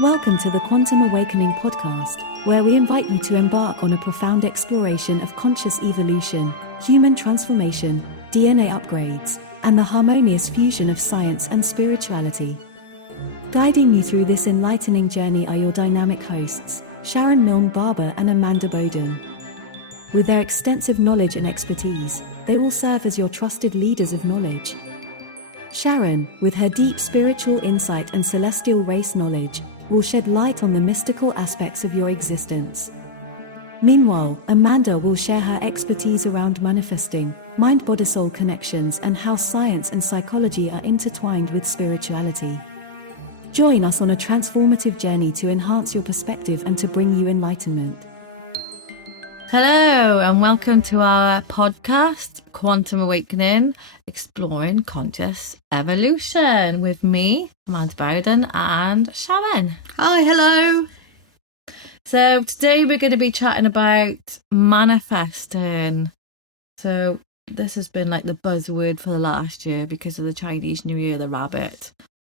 Welcome to the Quantum Awakening podcast, where we invite you to embark on a profound exploration of conscious evolution, human transformation, DNA upgrades, and the harmonious fusion of science and spirituality. Guiding you through this enlightening journey are your dynamic hosts, Sharon and Amanda Bowden. With their extensive knowledge and expertise, they will serve as your trusted leaders of knowledge. Sharon, with her deep spiritual insight and celestial race knowledge, will shed light on the mystical aspects of your existence. Meanwhile, Amanda will share her expertise around manifesting, mind-body-soul connections, and how science and psychology are intertwined with spirituality. Join us on a transformative journey to enhance your perspective and to bring you enlightenment. Hello and welcome to our podcast, Quantum Awakening, exploring conscious evolution with me, Amanda Bowden, and Sharon. Hi, hello. So today we're going to be chatting about manifesting. So this has been like the buzzword for the last year because of the Chinese New Year, the rabbit,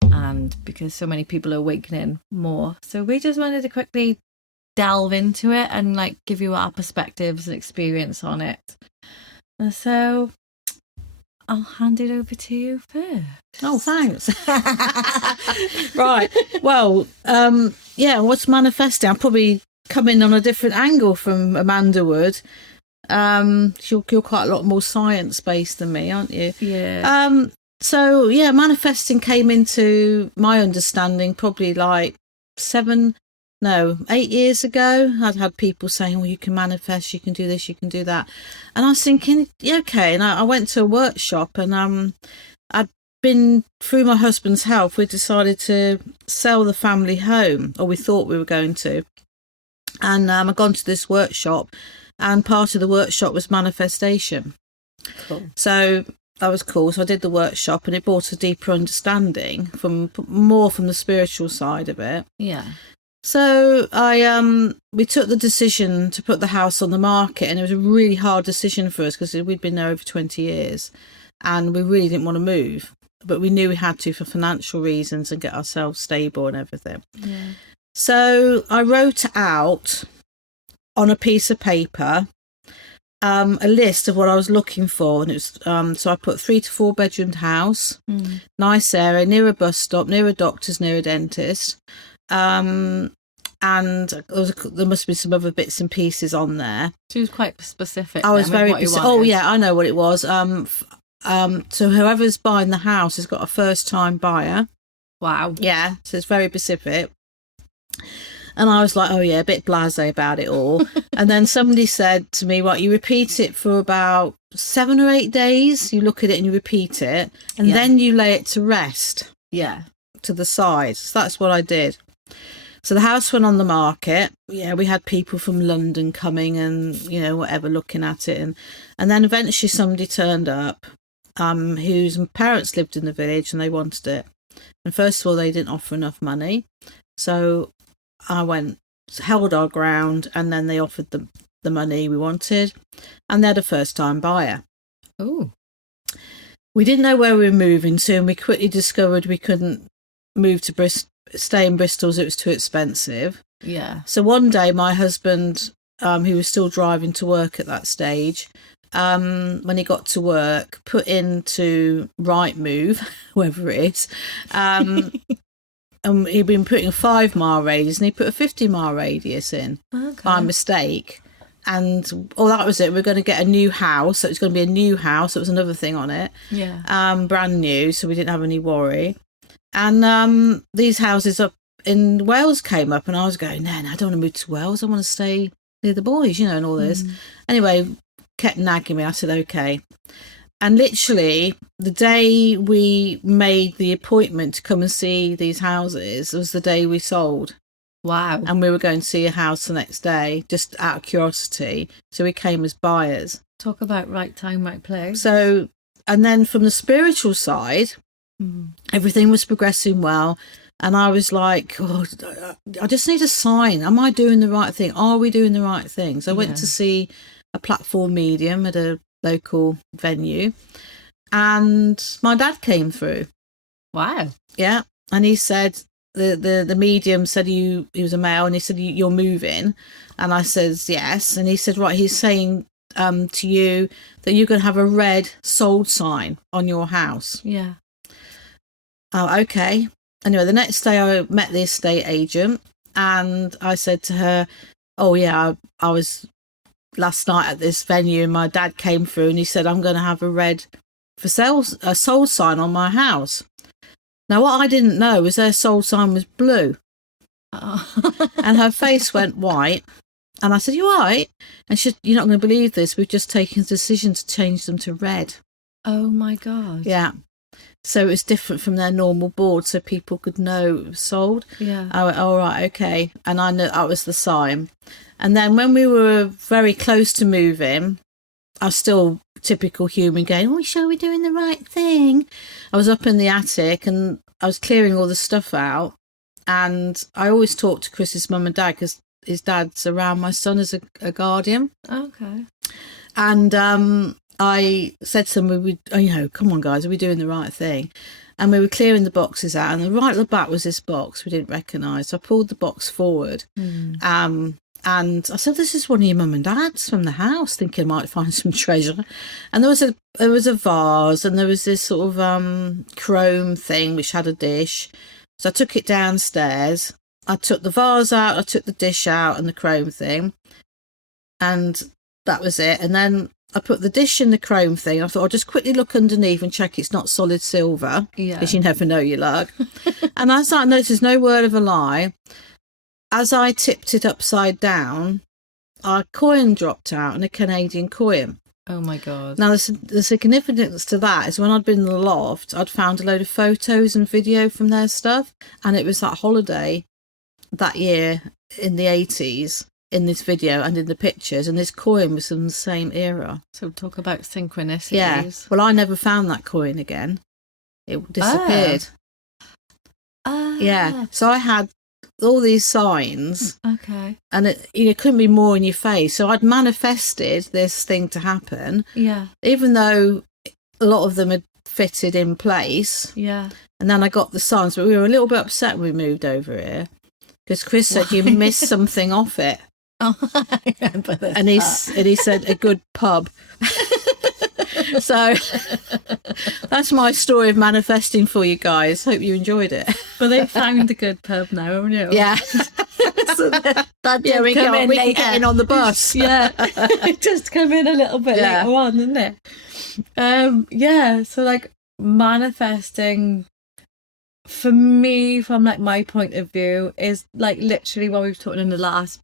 and because so many people are awakening more. So we just wanted to quickly delve into it and like give you our perspectives and experience on it. And so I'll hand it over to you first. Oh, thanks. Right. Well, what's manifesting? I'll probably come in on a different angle from Amanda would. You're quite a lot more science-based than me, aren't you? Yeah. Manifesting came into my understanding probably like 8 years ago. I'd had people saying, well, you can manifest, you can do this, you can do that. And I was thinking, yeah, okay. And I went to a workshop and I'd been, through my husband's health, we decided to sell the family home, or we thought we were going to. And I'd gone to this workshop and part of the workshop was manifestation. Cool. So that was cool. So I did the workshop and it brought a deeper understanding from the spiritual side of it. Yeah. So we took the decision to put the house on the market, and it was a really hard decision for us because we'd been there over 20 years and we really didn't want to move, but we knew we had to for financial reasons and get ourselves stable and everything. Yeah. So I wrote out on a piece of paper a list of what I was looking for, and it was so I put 3 to 4 bedroomed house, nice area, near a bus stop, near a doctor's, near a dentist. And there must be some other bits and pieces on there. She was quite specific. I was very specific. Oh yeah, I know what it was. So whoever's buying the house has got a first time buyer. Wow. Yeah, so it's very specific. And I was like, oh yeah, a bit blasé about it all. And then somebody said to me, you repeat it for about 7 or 8 days. You look at it and you repeat it, and then you lay it to rest. Yeah. To the side. So that's what I did. So the house went on the market. Yeah, we had people from London coming and, whatever, looking at it. And then eventually somebody turned up whose parents lived in the village and they wanted it. And first of all, they didn't offer enough money. So I held our ground, and then they offered the money we wanted. And they had a first-time buyer. Oh. We didn't know where we were moving to, and we quickly discovered we couldn't move to stay in Bristol as it was too expensive. Yeah. So one day my husband, who was still driving to work at that stage, when he got to work, put into Rightmove, whoever it is, and he'd been putting a 5-mile radius and he put a 50-mile radius in by mistake. And that was it. We're going to get a new house. So it was going to be a new house. There was another thing on it. Yeah. Brand new. So we didn't have any worry. And these houses up in Wales came up, and I was going, no, I don't want to move to Wales. I want to stay near the boys, and all this. Anyway, kept nagging me. I said, okay. And literally the day we made the appointment to come and see these houses was the day we sold. Wow. And we were going to see a house the next day, just out of curiosity. So we came as buyers. Talk about right time, right place. So, and then from the spiritual side, everything was progressing well. And I was like, I just need a sign. Am I doing the right thing? Are we doing the right things? I went to see a platform medium at a local venue, and my dad came through. Wow. Yeah. And he said, the medium said he was a male, and he said, you're moving, and I says yes, and he said, right, he's saying to you that you're going to have a red sold sign on your house. Yeah. Oh, okay. Anyway, the next day I met the estate agent, and I said to her, oh yeah, I was last night at this venue, and my dad came through and he said, I'm going to have a red for sale, a sold sign on my house. Now, what I didn't know was their sold sign was blue. Oh. And her face went white. And I said, you all right? And she said, you're not going to believe this. We've just taken the decision to change them to red. Oh my God. Yeah. So it was different from their normal board, so people could know it was sold. Yeah. I went, all right, okay. And I knew that was the sign. And then when we were very close to moving, I was still typical human going, oh, sure, we're doing the right thing. I was up in the attic and I was clearing all the stuff out. And I always talk to Chris's mum and dad because his dad's around my son as a guardian. Okay. And I said to them, come on, guys, are we doing the right thing? And we were clearing the boxes out, and right at the back was this box we didn't recognise. So I pulled the box forward. And I said, this is one of your mum and dad's from the house, thinking I might find some treasure. And there was a vase, and there was this sort of chrome thing which had a dish. So I took it downstairs. I took the vase out, I took the dish out and the chrome thing. And that was it. And then I put the dish in the chrome thing. I thought I'll just quickly look underneath and check it's not solid silver. Yeah. Because you never know your luck. And as I noticed, there's no word of a lie. As I tipped it upside down, a coin dropped out, and a Canadian coin. Oh my God. Now, the significance to that is when I'd been in the loft, I'd found a load of photos and video from their stuff. And it was that holiday that year in the 80s in this video and in the pictures. And this coin was from the same era. So talk about synchronicities. Yeah. Well, I never found that coin again. It disappeared. Yeah. So I had all these signs, okay, and it couldn't be more in your face. So I'd manifested this thing to happen, yeah, even though a lot of them had fitted in place. Yeah. And then I got the signs, but we were a little bit upset when we moved over here because Chris said you missed something off it. Oh, I remember this. And he said a good pub. So that's my story of manifesting for you guys. Hope you enjoyed it. But they found a good pub now, haven't you? Yeah. So that Yeah, we can get in on the bus. Yeah. It just come in a little bit later on, didn't it? Yeah, so like manifesting for me from like my point of view is like literally what we've talked in the last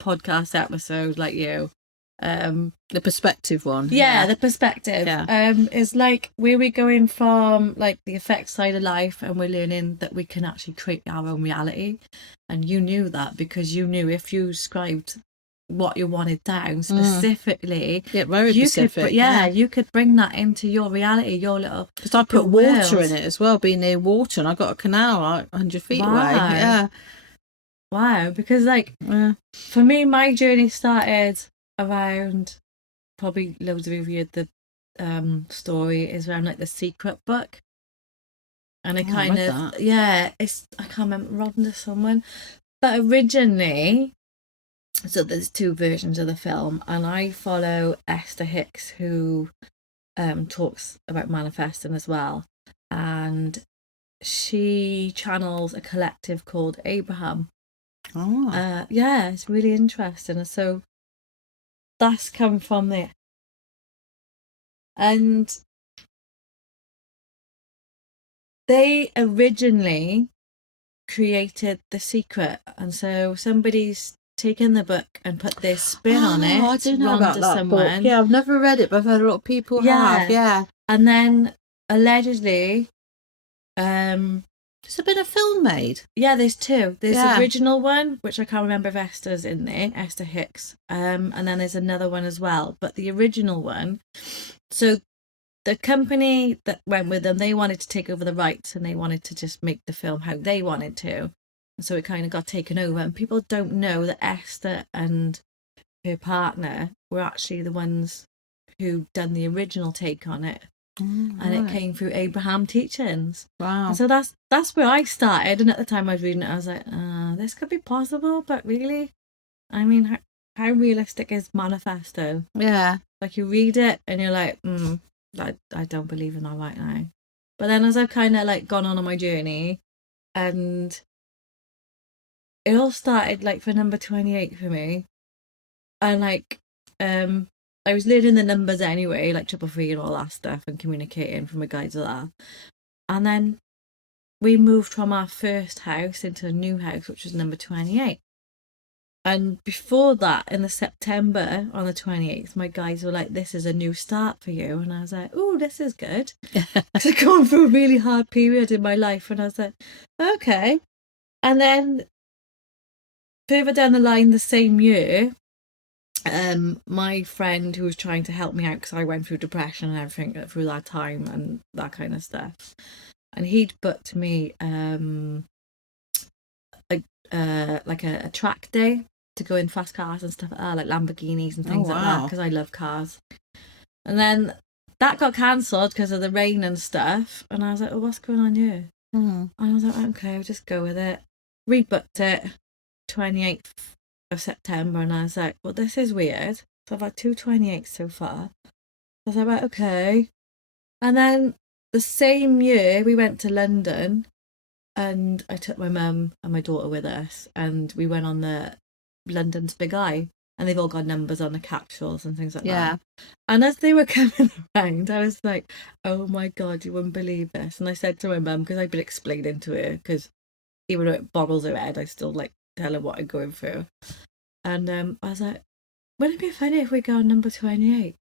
podcast episode, like you. The perspective one. Yeah, the perspective. Yeah. Is like where we're going from like the effect side of life, and we're learning that we can actually create our own reality. And you knew that because you knew if you scribed what you wanted down specifically, very specific. You could bring that into your reality, your little. Because I put water in it as well, being near water, and I got a canal like 100 feet away. Yeah. Wow, because like for me, my journey started around, probably loads of you read the story, is around like the Secret book, and it kind of it's, I can't remember, robbing to someone, but originally, so there's two versions of the film, and I follow Esther Hicks, who talks about manifesting as well, and she channels a collective called Abraham. It's really interesting. So that's come from there. And they originally created The Secret, and so somebody's taken the book and put their spin on it. I do know about that book. Yeah, I've never read it, but I've heard a lot of people have. Yeah. And then allegedly, there's been a film made. Yeah, there's two. There's the original one, which I can't remember if Esther's in there, Esther Hicks. And then there's another one as well. But the original one, so the company that went with them, they wanted to take over the rights, and they wanted to just make the film how they wanted to. And so it kind of got taken over. And people don't know that Esther and her partner were actually the ones who done the original take on it. and it came through Abraham teachings. Wow. And so that's where I started. And at the time I was reading it, I was like, this could be possible, but really, I mean, how realistic is manifesting? Yeah. Like, you read it and you're like, I don't believe in that right now. But then as I've kind of like gone on my journey, and it all started like for number 28 for me, and like I was learning the numbers anyway, like 333 and all that stuff, and communicating from a guide to that. And then we moved from our first house into a new house, which was number 28. And before that, in the September on the 28th, my guides were like, this is a new start for you. And I was like, oh, this is good. I've gone through a really hard period in my life. And I was like, okay. And then further down the line, the same year, my friend who was trying to help me out, because I went through depression and everything through that time and that kind of stuff, and he'd booked me like a track day to go in fast cars and stuff like that, like Lamborghinis and things like that, because I love cars. And then that got cancelled because of the rain and stuff, and I was like, oh, what's going on here? And I was like, okay, I'll just go with it. Rebooked it 28th of September, and I was like, well, this is weird. So I've had 2 28s so far. I was like, right, okay. And then the same year we went to London, and I took my mum and my daughter with us, and we went on the London's Big Eye, and they've all got numbers on the capsules and things like that. And as they were coming around, I was like, oh my God, you wouldn't believe this. And I said to my mum, because I'd been explaining to her, because even though it boggles her head, I still like tell her what I'm going through. And I was like, wouldn't it be funny if we go on number 28?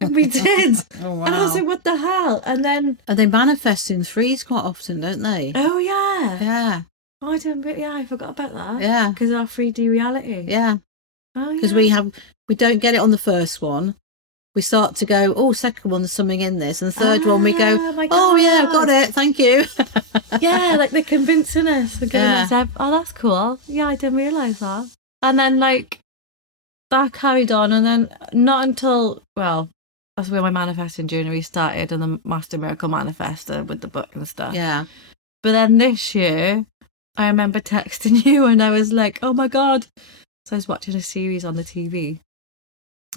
And we did. Oh, wow. And I was like, what the hell? And then... And they manifest in threes quite often, don't they? Oh, yeah. Yeah. Oh, I forgot about that. Yeah. Because of our 3D reality. Yeah. Oh, yeah. Because we don't get it on the first one. We start to go, oh, second one, there's something in this. And the third one, we go, oh, yeah, got it, thank you. Yeah, like they're convincing us. Oh, that's cool. Yeah, I didn't realise that. And then, like, that carried on. And then not until, well, that's where my manifesting journey started, and the Master Miracle Manifestor with the book and stuff. Yeah. But then this year, I remember texting you, and I was like, oh my God. So I was watching a series on the TV,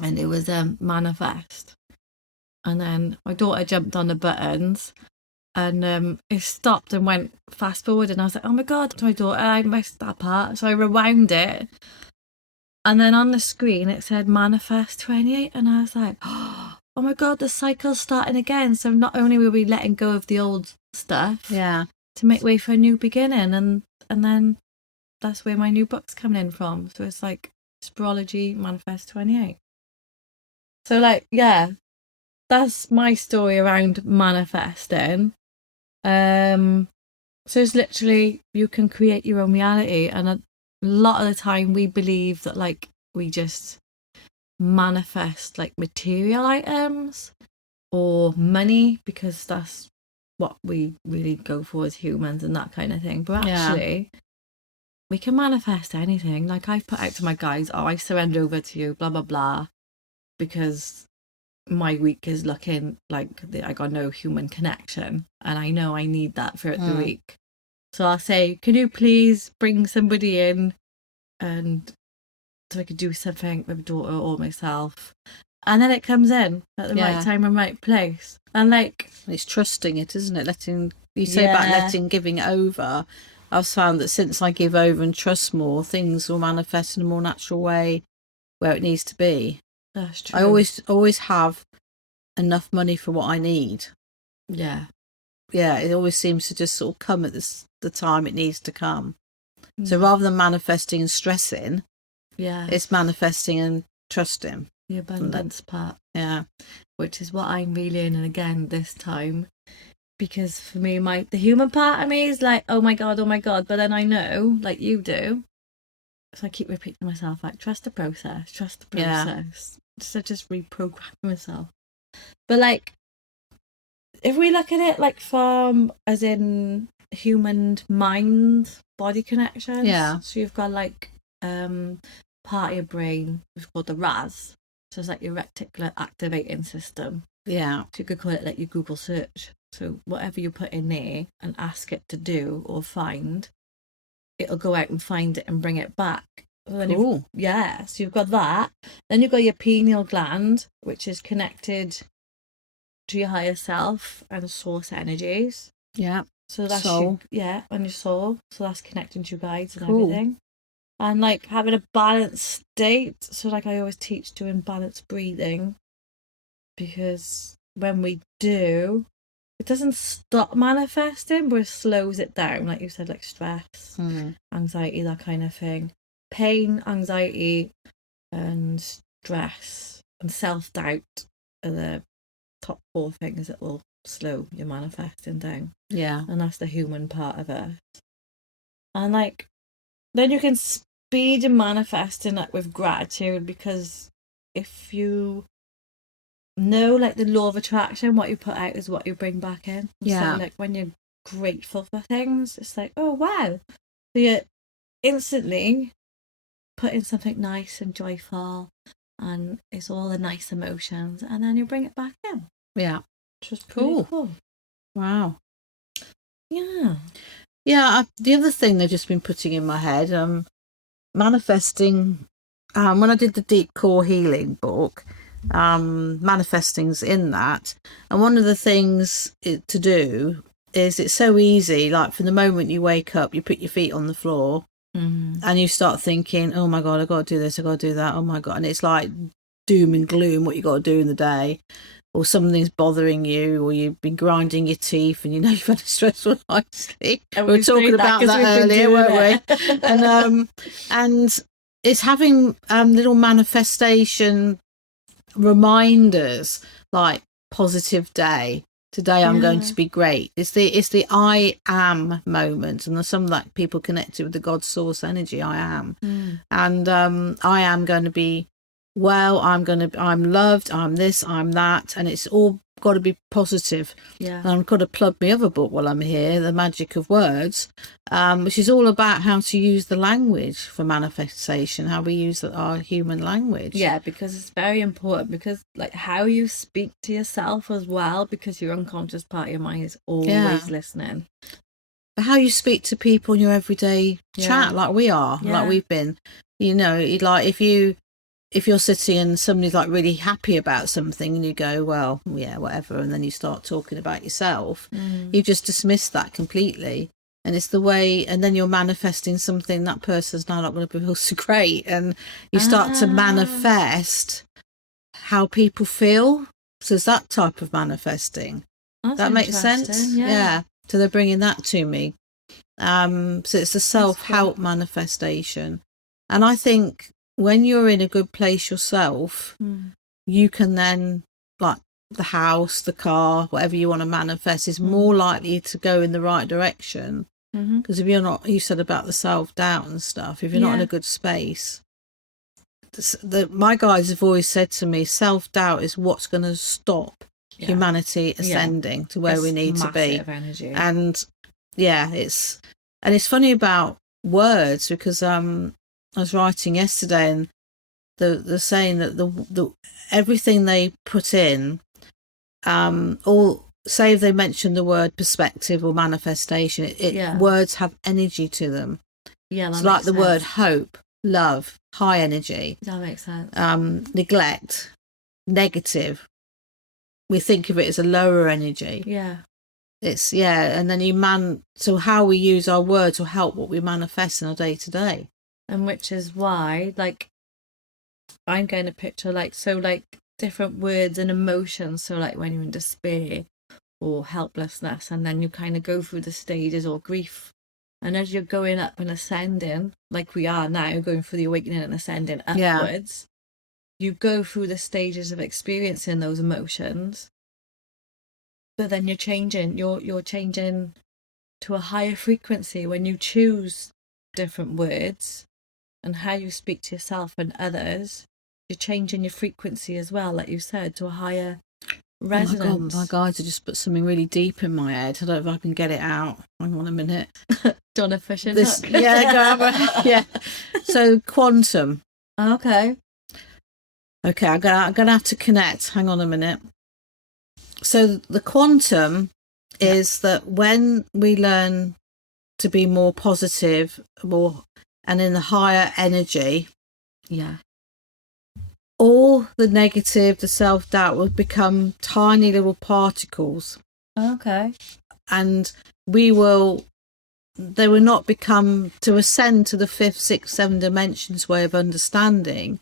and it was Manifest. And then my daughter jumped on the buttons, and it stopped and went fast forward, and I was like, oh my God, to my daughter, I missed that part. So I rewound it, and then on the screen it said Manifest 28, and I was like, oh my God, the cycle's starting again. So not only will we letting go of the old stuff, to make way for a new beginning, and then that's where my new book's coming in from. So it's like Spirology Manifest 28. So like, yeah, that's my story around manifesting. So it's literally, you can create your own reality, and a lot of the time we believe that like we just manifest like material items or money, because that's what we really go for as humans and that kind of thing. But actually, we can manifest anything. Like, I've put out to my guys, oh, I surrender over to you, blah blah blah, because my week is looking like I got no human connection, and I know I need that for the week. So I'll say, can you please bring somebody in, and so I could do something with my daughter or myself, and then it comes in at the right time and right place. And like, it's trusting it, isn't it? Letting, you say about giving it over. I've found that since I give over and trust more, things will manifest in a more natural way where it needs to be. That's true. I always have enough money for what I need. Yeah. Yeah, it always seems to just sort of come at the time it needs to come. So rather than manifesting and stressing, it's manifesting and trusting. The abundance part. Yeah. Which is what I'm really in, and again this time. Because for me, the human part of me is like, oh my God. But then I know, like you do, so I keep repeating to myself, like, trust the process. So just reprogram myself. But like, if we look at it like from, as in human mind body connections. Yeah. So you've got like part of your brain is called the RAS. So it's like your reticular activating system. Yeah. So you could call it like your Google search. So whatever you put in there and ask it to do or find, it'll go out and find it and bring it back. So then Cool. so you've got that. Then you've got your pineal gland, which is connected to your higher self and source energies. Yeah. So that's Soul. and your soul. So that's connecting to your guides and Cool. everything. And like having a balanced state. So like I always teach doing balanced breathing, because when we do, it doesn't stop manifesting, but it slows it down. Like you said, like stress, anxiety, that kind of thing. Pain, anxiety, and stress and self-doubt are the top 4 things that will slow your manifesting down. Yeah. And that's the human part of it. And like, then you can speed your manifesting like with gratitude, because if you know like the law of attraction, what you put out is what you bring back in. Yeah. So like when you're grateful for things, it's like, oh wow. So you're instantly putting something nice and joyful, and it's all the nice emotions, and then you bring it back in. Yeah. Which was pretty cool. Wow. Yeah. Yeah. The other thing they've just been putting in my head, manifesting. When I did the Deep Core Healing book, manifesting's in that, and one of the things to do is, it's so easy. Like from the moment you wake up, you put your feet on the floor, and you start thinking, oh my god, I got to do this, I got to do that, oh my god, and it's like doom and gloom what you got to do in the day, or something's bothering you, or you've been grinding your teeth and you know you've had a stressful night's sleep. We were talking about that earlier, weren't we? And it's having little manifestation reminders, like positive day. Today I'm going to be great. It's the I am moment, and there's some like people connected with the God source energy. I am, and I am going to be well. I'm loved. I'm this. I'm that, and it's all got to be positive. Yeah. And I've got to plug my other book while I'm here, The Magic of Words, which is all about how to use the language for manifestation, how we use our human language. Yeah, because it's very important, because like how you speak to yourself as well, because your unconscious part of your mind is always listening. But how you speak to people in your everyday chat, like we are, like we've been, you know, like if you're sitting and somebody's like really happy about something and you go, well, yeah, whatever, and then you start talking about yourself, you just dismiss that completely. And it's the way, and then you're manifesting something, that person's now not going to feel so great, and you start to manifest how people feel. So it's that type of manifesting. That makes sense. Yeah. So they're bringing that to me. So it's the self-help manifestation. And I think when you're in a good place yourself, you can then, like the house, the car, whatever you want to manifest, is more likely to go in the right direction. Because if you're not, you said about the self-doubt and stuff, if you're not in a good space, my guides have always said to me, self-doubt is what's going to stop humanity ascending to where we need to be. Energy. And it's funny about words, because I was writing yesterday, and they're saying that the everything they put in, all say if they mention the word perspective or manifestation, words have energy to them. Yeah, it's like the word hope, love, high energy. That makes sense. Neglect, negative. We think of it as a lower energy. Yeah. It's and then so how we use our words will help what we manifest in our day to day. And which is why, like, I'm going to picture like different words and emotions. So like when you're in despair or helplessness, and then you kind of go through the stages, or grief. And as you're going up and ascending, like we are now, going through the awakening and ascending upwards, you go through the stages of experiencing those emotions. But then you're changing. You're changing to a higher frequency when you choose different words and how you speak to yourself and others. You're changing your frequency as well, like you said, to a higher resonance. Oh my God, my guides have just put something really deep in my head. I don't know if I can get it out. Hang on a minute. Donna Fisher. So quantum. Okay. Okay, I'm gonna have to connect. Hang on a minute. So the quantum is that when we learn to be more positive, more and in the higher energy, Yeah. all the negative, the self-doubt will become tiny little particles, Okay. and they will not become, to ascend to the 5th, 6th, 7th dimensions way of understanding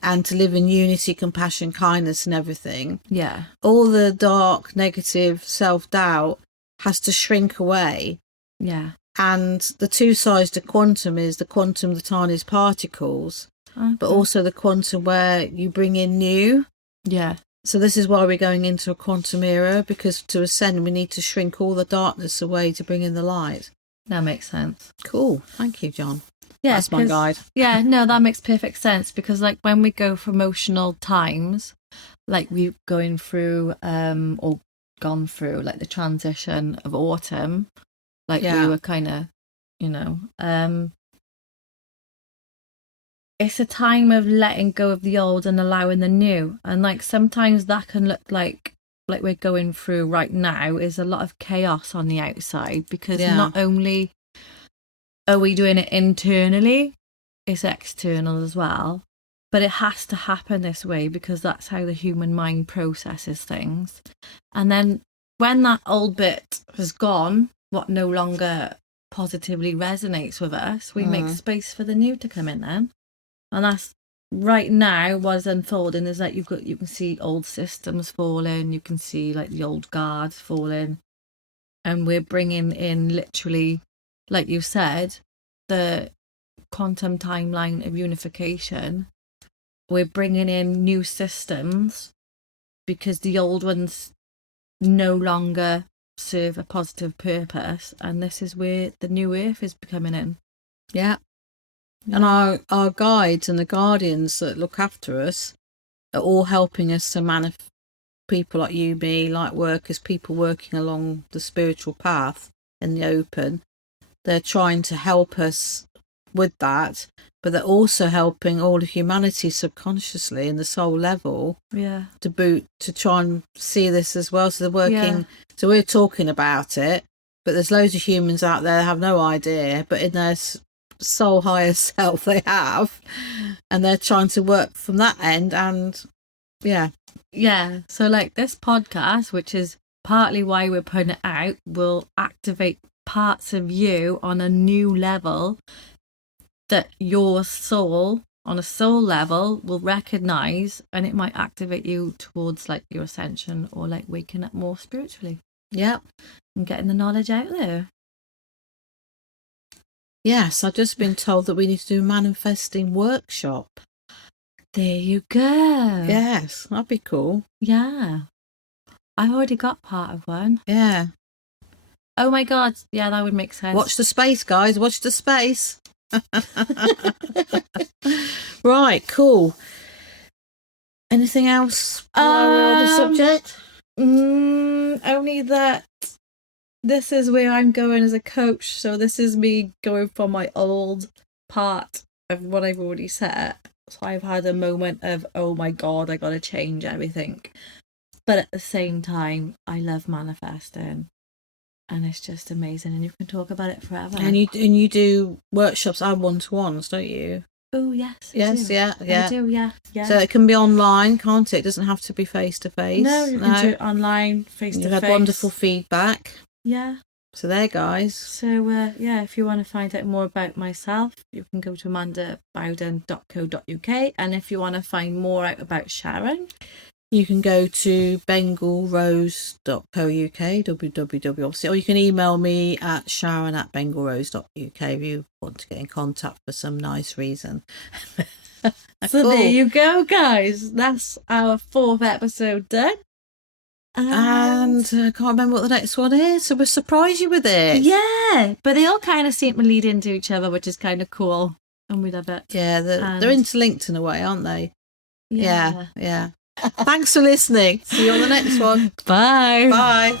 and to live in unity, compassion, kindness and everything. Yeah. All the dark, negative self-doubt has to shrink away. Yeah. And the two sides to quantum is the quantum, the tiniest particles, but also the quantum where you bring in new. Yeah. So this is why we're going into a quantum era, because to ascend we need to shrink all the darkness away to bring in the light. That makes sense. Cool. Thank you, John. Yeah, That's my guide. Yeah, no, that makes perfect sense, because like when we go for emotional times, like we're going through or gone through like the transition of autumn, like we were kind of, it's a time of letting go of the old and allowing the new. And like sometimes that can look like we're going through right now is a lot of chaos on the outside, because not only are we doing it internally, it's external as well. But it has to happen this way because that's how the human mind processes things. And then when that old bit has gone, what no longer positively resonates with us, we make space for the new to come in then. And that's right now what's unfolding is that you can see old systems falling, you can see like the old guards falling, and we're bringing in literally, like you said, the quantum timeline of unification. We're bringing in new systems because the old ones no longer serve a positive purpose, and this is where the new earth is coming in. Yeah. And our guides and the guardians that look after us are all helping us to manifest. People like you, me, light workers, people working along the spiritual path in the open, they're trying to help us with that, but they're also helping all of humanity subconsciously in the soul level to try and see this as well. So they're working, so we're talking about it, but there's loads of humans out there that have no idea, but in their soul higher self they have, and they're trying to work from that end. And so like this podcast, which is partly why we're putting it out, will activate parts of you on a new level that your soul on a soul level will recognize, and it might activate you towards like your ascension or like waking up more spiritually and getting the knowledge out there. Yes, I've just been told that we need to do a manifesting workshop. There you go. Yes, that'd be cool. Yeah. I've already got part of one. Yeah. Oh my God. Yeah, that would make sense. Watch the space, guys. Watch the space. Right, cool. Anything else while we're on the subject? Only that this is where I'm going as a coach. So this is me going from my old part of what I've already said. So I've had a moment of, oh my God, I got to change everything. But at the same time, I love manifesting. And it's just amazing. And you can talk about it forever. And you do workshops and one-to-ones, don't you? Oh, yes. Yes, yeah. I do, yeah. So it can be online, can't it? It doesn't have to be face-to-face. No, you can do it online, face-to-face. You've had wonderful feedback. Yeah. So there, guys. So, if you want to find out more about myself, you can go to amandabowden.co.uk. And if you want to find more out about Sharon, you can go to bengalrose.co.uk, www, or you can email me at sharon@bengalrose.uk if you want to get in contact for some nice reason. So cool. There you go, guys. That's our 4th episode done. And I can't remember what the next one is, so we'll surprise you with it. Yeah, but they all kind of seem to lead into each other, which is kind of cool, and we love it. Yeah, they're interlinked in a way, aren't they? Yeah. Thanks for listening. See you on the next one. Bye. Bye.